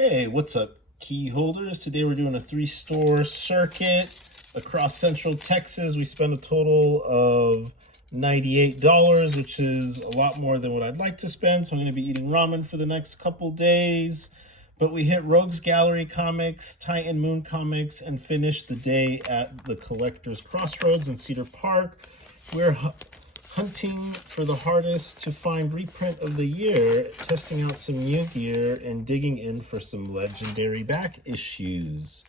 Hey, what's up, Keyholders? Today we're doing a 3-store circuit across Central Texas. We spent a total of $98, which is a lot more than what I'd like to spend. So I'm going to be eating ramen for the next couple days. But we hit Rogues Gallery Comics, Titan Moon Comics, and finished the day at the Collector's Crossroads in Cedar Park. We're hunting for the hardest to find reprint of the year, testing out some new gear, and digging in for some legendary back issues.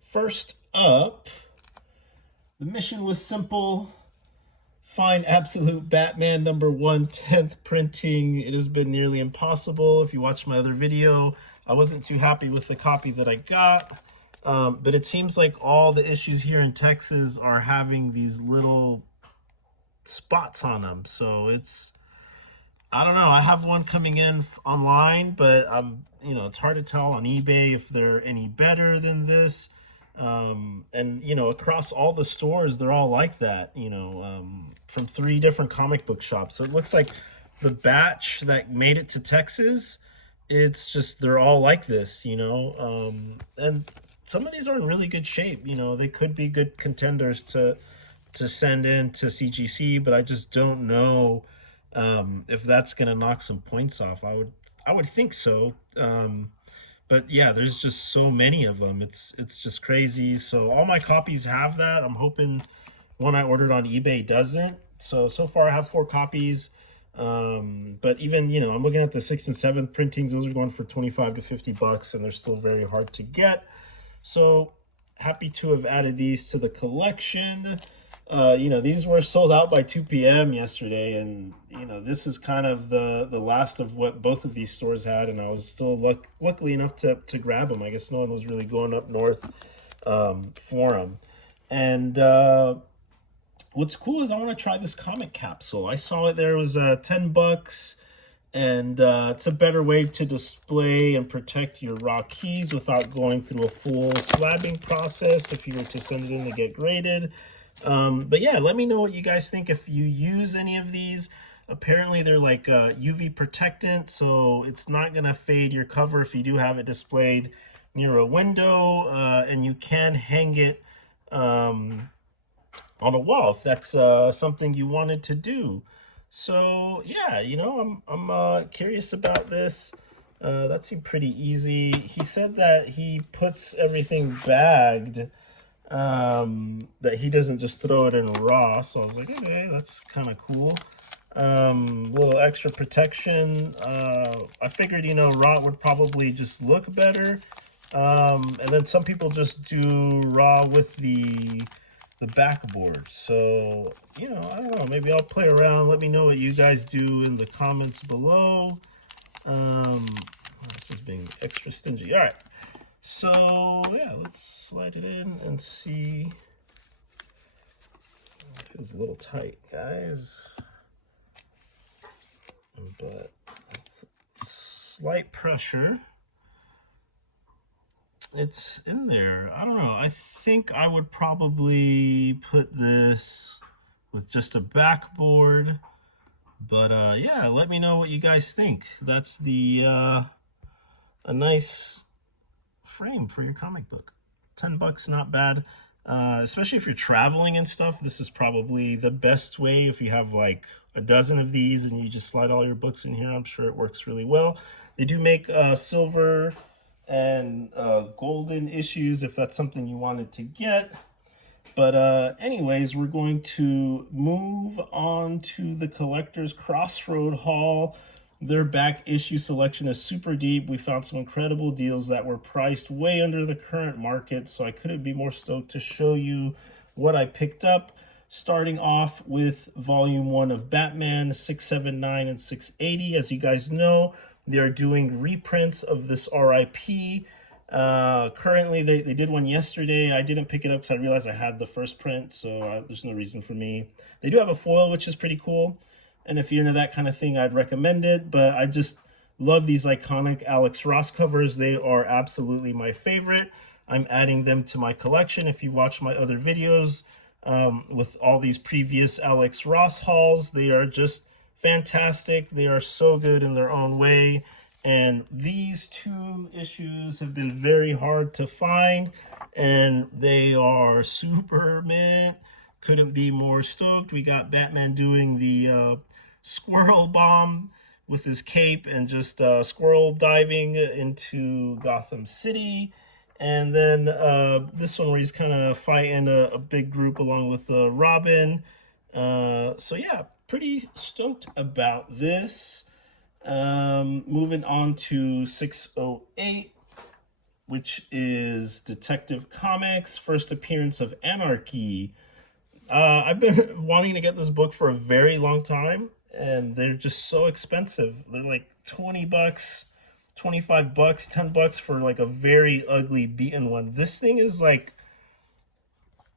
First up, the mission was simple. Find Absolute Batman #1 10th printing. It has been nearly impossible. If you watch my other video, I wasn't too happy with the copy that I got. But it seems like all the issues here in Texas are having these little spots on them, so I don't know. I have one coming in online, but it's hard to tell on eBay if they're any better than this. And across all the stores, they're all like that, from 3 different comic book shops. So it looks like the batch that made it to Texas, it's just they're all like this, and some of these are in really good shape. They could be good contenders to send in to CGC, but I just don't know if that's gonna knock some points off. I would think so, but yeah, there's just so many of them. It's just crazy. So all my copies have that. I'm hoping one I ordered on eBay doesn't. So far I have 4 copies, but even I'm looking at the 6th and 7th printings. Those are going for $25 to $50, and they're still very hard to get. So happy to have added these to the collection. These were sold out by 2 p.m. yesterday, and this is kind of the last of what both of these stores had, and I was still luckily enough to grab them. I guess no one was really going up north for them. And what's cool is I want to try this comic capsule. I saw it there. It was $10, and it's a better way to display and protect your raw keys without going through a full slabbing process if you were to send it in to get graded. But yeah, let me know what you guys think if you use any of these. Apparently they're like UV protectant, so it's not gonna fade your cover if you do have it displayed near a window, and you can hang it on a wall if that's something you wanted to do. So yeah, I'm curious about this. That seemed pretty easy. He said that he puts everything bagged, that he doesn't just throw it in raw. So I was like, okay, that's kind of cool. Little extra protection. I figured raw would probably just look better, and then some people just do raw with the backboard. So I don't know, maybe I'll play around. Let me know what you guys do in the comments below. This is being extra stingy. All right, so yeah, let's slide it in and see. It feels a little tight, guys, but slight pressure, it's in there. I don't know. I think I would probably put this with just a backboard, but yeah, let me know what you guys think. That's the a nice frame for your comic book. $10, not bad, especially if you're traveling and stuff. This is probably the best way. If you have like a dozen of these and you just slide all your books in here, I'm sure it works really well. They do make silver and golden issues if that's something you wanted to get. But anyways, we're going to move on to the Collector's Crossroad haul. Their back issue selection is super deep. We found some incredible deals that were priced way under the current market, so I couldn't be more stoked to show you what I picked up. Starting off with volume 1 of Batman 679 and 680. As you guys know, they are doing reprints of this RIP. Currently, they did one yesterday. I didn't pick it up because I realized I had the first print, so there's no reason for me. They do have a foil, which is pretty cool, and if you're into that kind of thing, I'd recommend it. But I just love these iconic Alex Ross covers. They are absolutely my favorite. I'm adding them to my collection. If you watch my other videos with all these previous Alex Ross hauls, they are just fantastic. They are so good in their own way. And these two issues have been very hard to find, and they are super mint. Couldn't be more stoked. We got Batman doing the squirrel bomb with his cape and just squirrel diving into Gotham City. And then this one where he's kind of fighting a big group along with Robin. So yeah, pretty stoked about this. Moving on to 608, which is Detective Comics, first appearance of Anarchy. I've been wanting to get this book for a very long time, and they're just so expensive. They're like 20 bucks, 25 bucks, 10 bucks for like a very ugly beaten one. This thing is like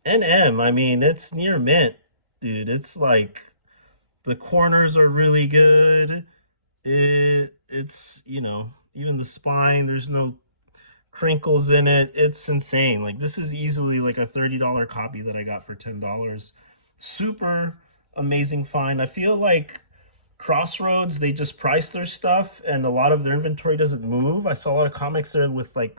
NM. I mean, it's near mint, dude. It's like the corners are really good. It's even the spine, there's no crinkles in it. It's insane. Like, this is easily like a $30 copy that I got for $10. Super amazing find. I feel like Crossroads, they just price their stuff and a lot of their inventory doesn't move. I saw a lot of comics there with like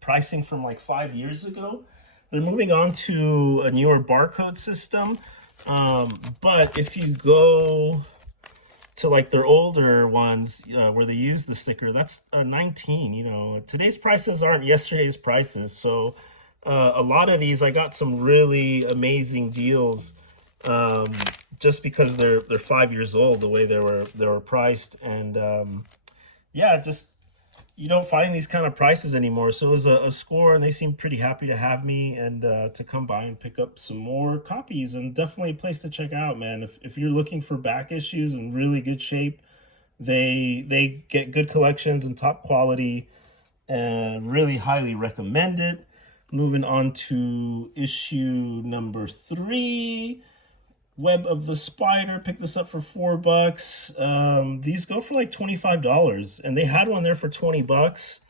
pricing from like 5 years ago. They're moving on to a newer barcode system. But if you go to like their older ones where they use the sticker, that's 19. Today's prices aren't yesterday's prices, so a lot of these I got some really amazing deals, just because they're 5 years old, the way they were priced. And yeah, just you don't find these kind of prices anymore. So it was a score, and they seemed pretty happy to have me and to come by and pick up some more copies. And definitely a place to check out, man. If you're looking for back issues in really good shape, they get good collections and top quality, and really highly recommend it. Moving on to issue number 3. Web of the Spider. Pick this up for $4. These go for like $25, and they had one there for $20,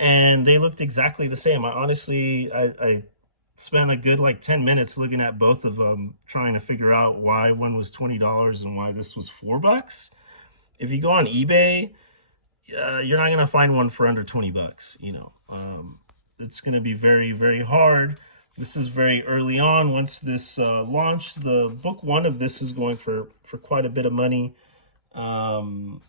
and they looked exactly the same. I spent a good like 10 minutes looking at both of them, trying to figure out why one was $20 and why this was $4. If you go on eBay, you're not gonna find one for under $20. It's gonna be very, very hard. This is very early on. Once this launched, the book 1 of this is going for quite a bit of money. So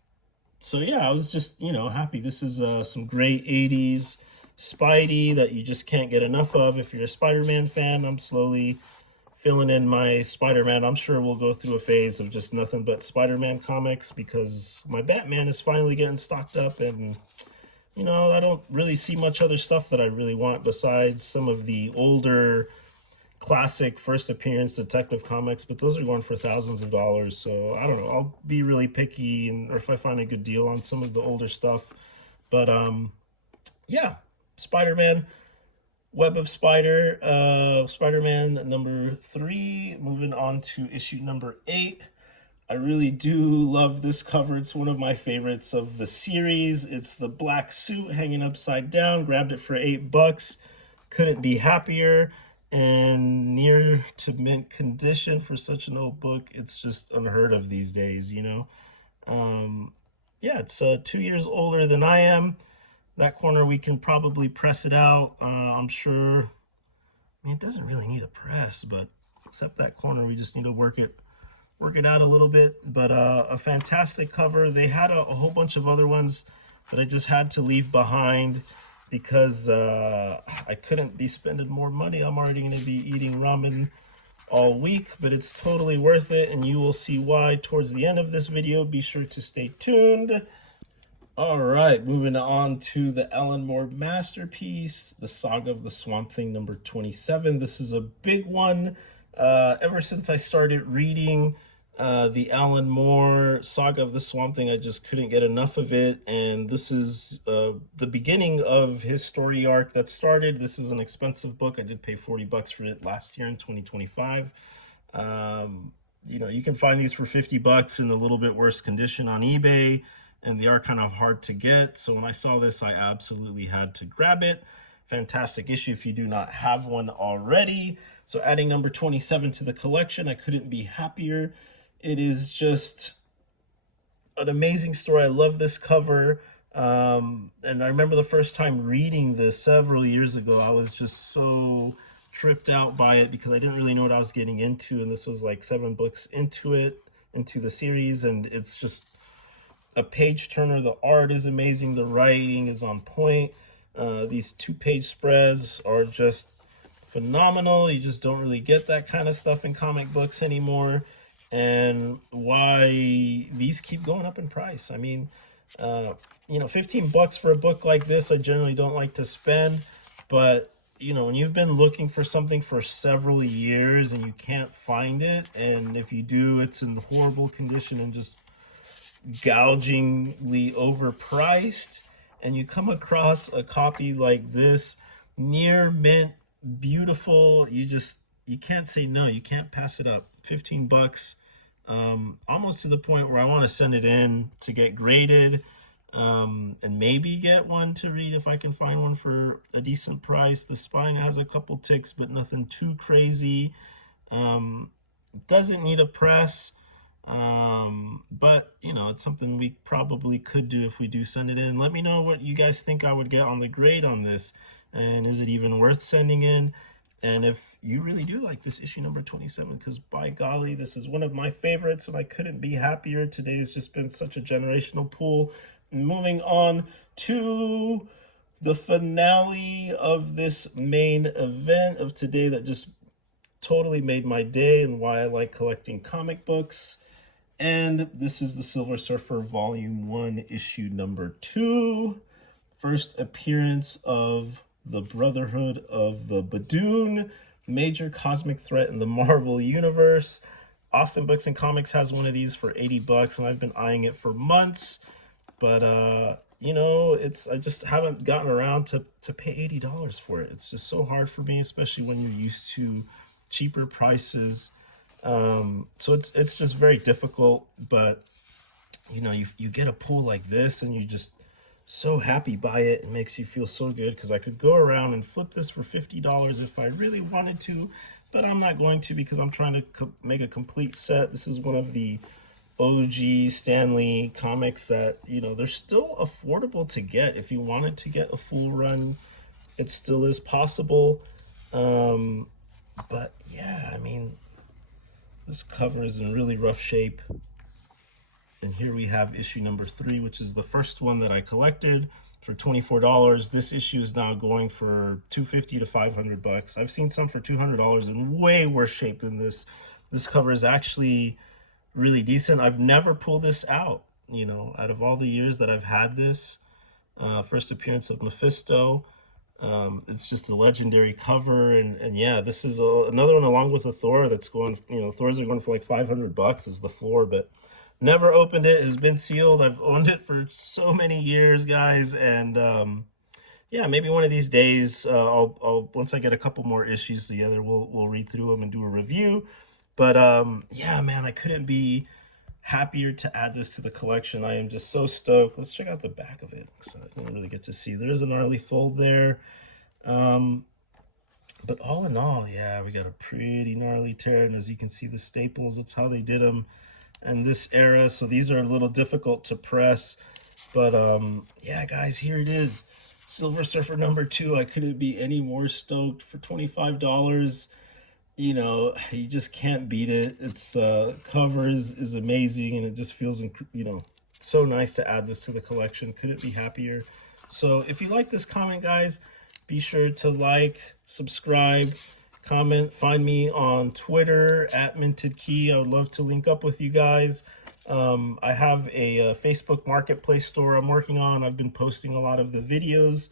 yeah, I was just, happy. This is some great 80s Spidey that you just can't get enough of. If you're a Spider-Man fan, I'm slowly filling in my Spider-Man. I'm sure we'll go through a phase of just nothing but Spider-Man comics, because my Batman is finally getting stocked up, and I don't really see much other stuff that I really want besides some of the older classic first appearance Detective Comics, but those are going for thousands of dollars. So I don't know. I'll be really picky, or if I find a good deal on some of the older stuff. But yeah, Spider-Man, Web of Spider, Spider-Man number 3. Moving on to issue number 8. I really do love this cover. It's one of my favorites of the series. It's the black suit hanging upside down. Grabbed it for $8. Couldn't be happier. And near to mint condition for such an old book. It's just unheard of these days, Yeah, it's 2 years older than I am. That corner, we can probably press it out. I'm sure. It doesn't really need a press, but except that corner, we just need to work it out a little bit. But a fantastic cover. They had a whole bunch of other ones that I just had to leave behind because I couldn't be spending more money. I'm already going to be eating ramen all week, but it's totally worth it, and you will see why towards the end of this video. Be sure to stay tuned. All right, moving on to the Alan Moore masterpiece, The Saga of the Swamp Thing, number 27. This is a big one. Ever since I started reading the Alan Moore Saga of the Swamp Thing, I just couldn't get enough of it. And this is the beginning of his story arc that started. This is an expensive book. I did pay $40 for it last year in 2025. You can find these for $50 in a little bit worse condition on eBay, and they are kind of hard to get. So when I saw this, I absolutely had to grab it. Fantastic issue if you do not have one already. So adding number 27 to the collection, I couldn't be happier. It is just an amazing story. I love this cover. And I remember the first time reading this several years ago, I was just so tripped out by it because I didn't really know what I was getting into. And this was like 7 books into it, into the series. And it's just a page turner. The art is amazing. The writing is on point. These 2-page spreads are just phenomenal. You just don't really get that kind of stuff in comic books anymore. And why these keep going up in price. I mean, you know, 15 bucks for a book like this, I generally don't like to spend. But, you know, when you've been looking for something for several years and you can't find it, and if you do, it's in horrible condition and just gougingly overpriced, and you come across a copy like this, near mint, beautiful, you can't say no. You can't pass it up. 15 bucks, almost to the point where I want to send it in to get graded, and maybe get one to read if I can find one for a decent price. The spine has a couple ticks, but nothing too crazy. Doesn't need a press. But you know, it's something we probably could do if we do send it in. Let me know what you guys think I would get on the grade on this, and is it even worth sending in? And if you really do like this issue number 27, because by golly, this is one of my favorites and I couldn't be happier. Today has just been such a generational pull. Moving on to the finale of this main event of today that just totally made my day and why I like collecting comic books. And this is the Silver Surfer Volume 1, issue number 2. First appearance of the Brotherhood of the Badoon, major cosmic threat in the Marvel Universe. Awesome Books and Comics has one of these for 80 bucks, and I've been eyeing it for months. But, you know, I just haven't gotten around to pay $80 for it. It's just so hard for me, especially when you're used to cheaper prices. So it's just very difficult, but you know, you get a pull like this and you just so happy by it. It makes you feel so good because I could go around and flip this for $50 if I really wanted to, but I'm not going to because I'm trying to make a complete set. This is one of the OG Stanley comics that, you know, they're still affordable to get. If you wanted to get a full run, it still is possible. But yeah, I mean, this cover is in really rough shape. And here we have issue number 3, which is the first one that I collected for $24. This issue is now going for $250 to $500. I've seen some for $200 in way worse shape than this. This cover is actually really decent. I've never pulled this out, you know, out of all the years that I've had this. First appearance of Mephisto. It's just a legendary cover, and yeah, this is another one along with a Thor that's going, you know, Thors are going for like $500 is the floor, but never opened it. It's been sealed. I've owned it for so many years, guys, and yeah, maybe one of these days, I'll once I get a couple more issues together, we'll read through them and do a review. But yeah, man, I couldn't be happier to add this to the collection. I am just so stoked. Let's check out the back of it because I don't really get to see. There's a gnarly fold there. But all in all, yeah, we got a pretty gnarly tear. And as you can see, the staples, that's how they did them in this era. So these are a little difficult to press. But yeah, guys, here it is. Silver Surfer number 2. I couldn't be any more stoked for $25. You know, you just can't beat it. Its cover is amazing, and it just feels, you know, so nice to add this to the collection. Couldn't be happier. So if you like this comment, guys, be sure to like, subscribe, comment. Find me on Twitter at MintedKey. I would love to link up with you guys. I have a Facebook Marketplace store I'm working on. I've been posting a lot of the videos,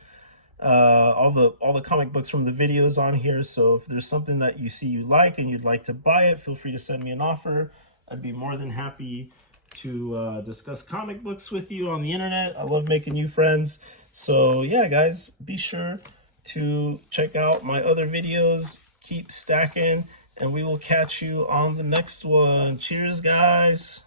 all the comic books from the videos on here. So if there's something that you see you like and you'd like to buy it, feel free to send me an offer. I'd be more than happy to discuss comic books with you on the internet. I love making new friends. So yeah, guys, be sure to check out my other videos. Keep stacking, and we will catch you on the next one. Cheers, guys.